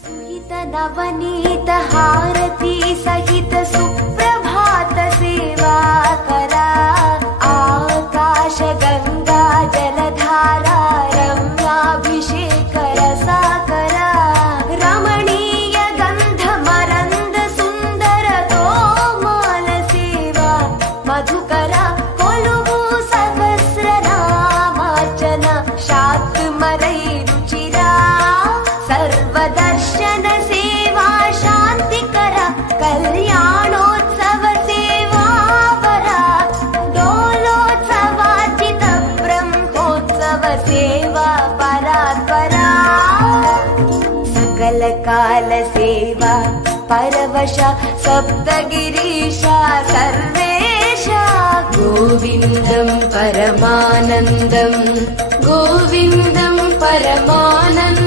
सुहित नवनीत हारती सहित सुप्रभात सेवा करा आकाश गंगा जलधारा रम्याभिषेक रसा करा रमणीय गंध मरंद सुंदर तोमाल सेवा मधुकरा कोलुवु सहस्र नामार्चन शाक्मरै रुचिरा सर्वदर्शन सेवा शांतिकर कल्याणोत्सव सेवा वरा डोलोत्सवाचित ब्रह्मोत्सव सेवा परात्परा सकल काल सेवा परवश सप्तगिरीशा सर्वेशा गोविन्दं परमानन्दं गोविन्दं परमानन्दं